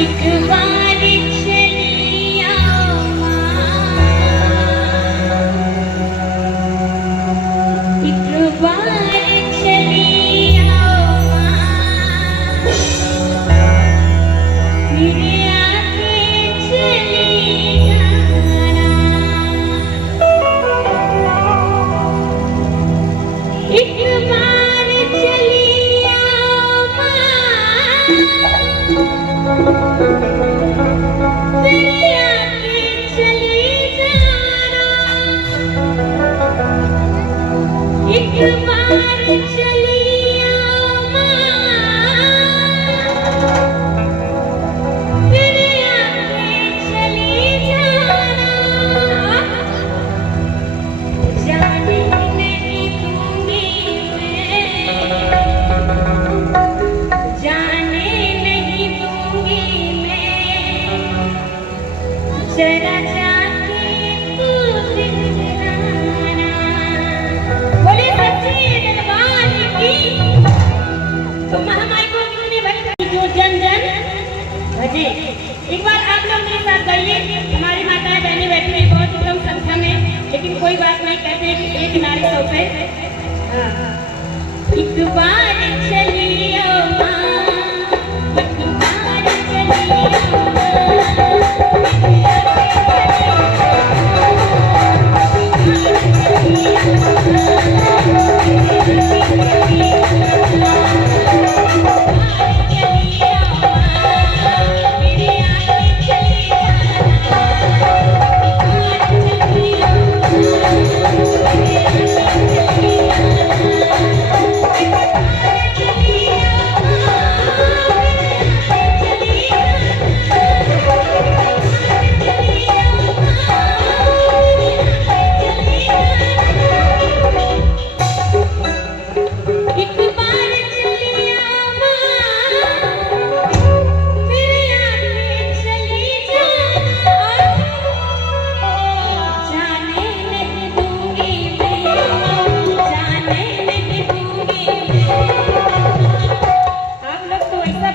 एक बार चली आओ माँ, एक बार चली आओ माँ, मेरे आगे चली जाना। एक बार चली आओ माँ, मेरे आगे चली जाना। एक बार चली आओ माँ, मेरे आगे चली जाना। जाने नहीं दूंगी मैं, जाने नहीं दूंगी मैं, जरा जाके तू दिखलाना। बोले सच्चे दरबार की। तो महामाई को कितने भक्त जो जन जन भजे। एक बार आप लोग मेरे साथ गाइए। हमारी माताएं बहनें बैठी हुई बहुत कम संख्या में, लेकिन कोई बात नहीं, कहते हैं कि एक नारी सौ पे। एक बार चली आओ माँ, एक बार चली आओ आप लोग तो ऐसा